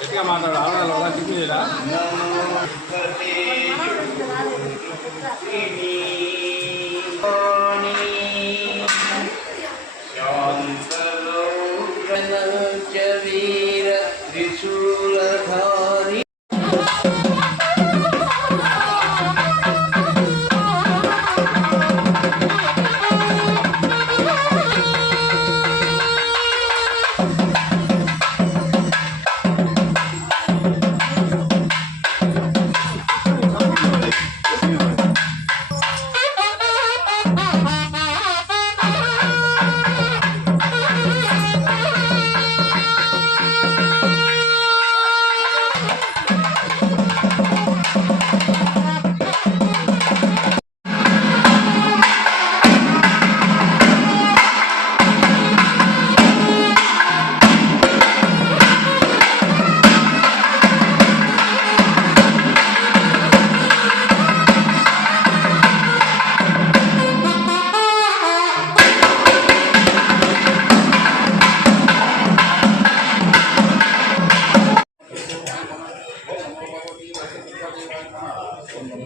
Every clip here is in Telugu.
గట్టిగా మాట్లాడు ఆడాలి Thank you.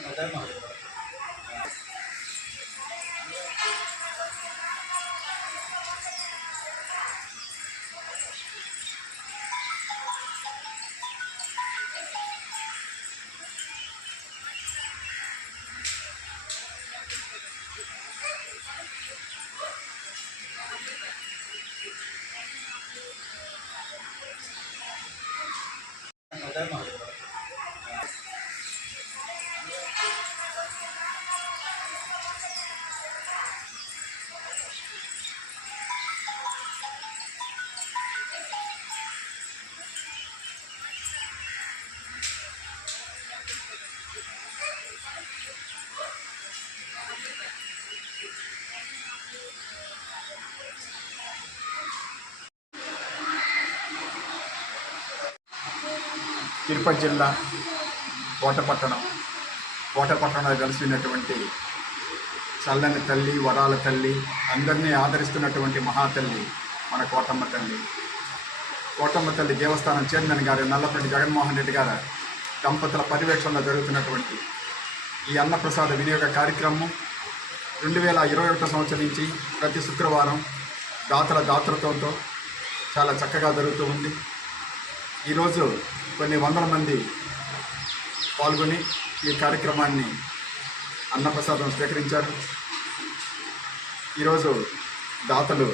还在吗 తిరుపతి జిల్లా కోటపట్టణం కోటపట్టణంలో కలిసినటువంటి చల్లని తల్లి వరాల తల్లి అందరినీ ఆదరిస్తున్నటువంటి మహాతల్లి మన కోటమ్మ తల్లి. కోటమ్మ తల్లి దేవస్థానం చైర్మన్ గారు నల్లపల్లి జగన్మోహన్ రెడ్డి గారు దంపతుల పర్యవేక్షణలో జరుగుతున్నటువంటి ఈ అన్నప్రసాద వినియోగ కార్యక్రమం రెండు వేల ఇరవై ఒకటో సంవత్సరం నుంచి ప్రతి శుక్రవారం దాతల దాతృత్వంతో చాలా చక్కగా జరుగుతూ ఉంది. ఈరోజు కొన్ని వందల మంది పాల్గొని ఈ కార్యక్రమాన్ని అన్నప్రసాదం స్వీకరించారు. ఈరోజు దాతలు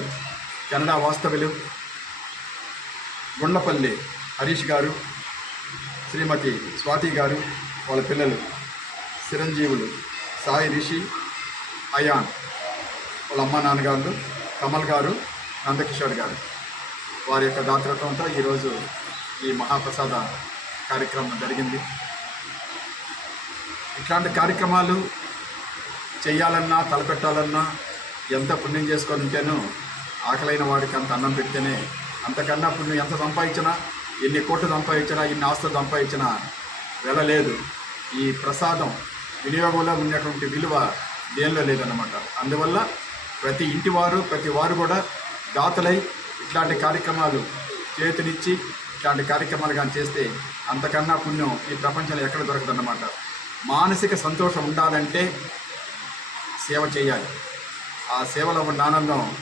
కెనడా వాస్తవ్యులు గుండ్లపల్లి హరీష్ గారు శ్రీమతి స్వాతి గారు వాళ్ళ పిల్లలు చిరంజీవులు సాయి రిషి అయాన్ వాళ్ళ అమ్మ నాన్నగారు కమల్ గారు నందకిషోర్ గారు. వారి యొక్క దాతృత్వంతో ఈరోజు ఈ మహాప్రసాద కార్యక్రమం జరిగింది. ఇట్లాంటి కార్యక్రమాలు చేయాలన్నా తలపెట్టాలన్నా ఎంత పుణ్యం చేసుకొని ఉంటేనో ఆకలైన వాడికి అంత అన్నం పెడితేనే అంతకన్నా పుణ్యం ఎంత సంపాదించినా ఎన్ని కోట్లు సంపాదించినా ఎన్ని ఆస్తులు సంపాదించినా వెళ్ళలేదు. ఈ ప్రసాదం వినియోగంలో ఉన్నటువంటి విలువ దేనిలో లేదన్నమాట. అందువల్ల ప్రతి ఇంటి వారు ప్రతి వారు కూడా దాతలై ఇట్లాంటి కార్యక్రమాలు చేతినిచ్చి ఇట్లాంటి కార్యక్రమాలు కానీ చేస్తే అంతకన్నా పుణ్యం ఈ ప్రపంచంలో ఎక్కడ దొరకదన్నమాట. మానసిక సంతోషం ఉండాలంటే సేవ చేయాలి. ఆ సేవలో ఉన్న ఆనందం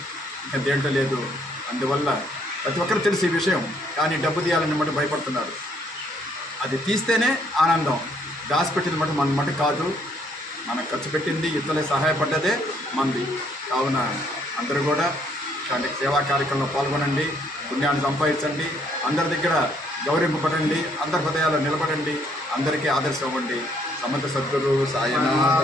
ఇంకా దేంట్లో లేదు. అందువల్ల ప్రతి ఒక్కరు తెలిసి ఈ విషయం కానీ డబ్బు తీయాలని మటు భయపడుతున్నారు. అది తీస్తేనే ఆనందం. దాచిపెట్టింది మటు మన మటు కాదు. మనం ఖర్చు పెట్టింది ఇతరులే సహాయపడ్డదే మంది. కావున అందరూ కూడా ఇలాంటి సేవా కార్యక్రమంలో పాల్గొనండి. పుణ్యాన్ని సంపాదించండి అందరి దగ్గర గౌరవింపబడండి అందరి హృదయాల్లో నిలబడండి అందరికీ ఆదర్శం అవ్వండి సమర్థ సద్గురు సాయనాథ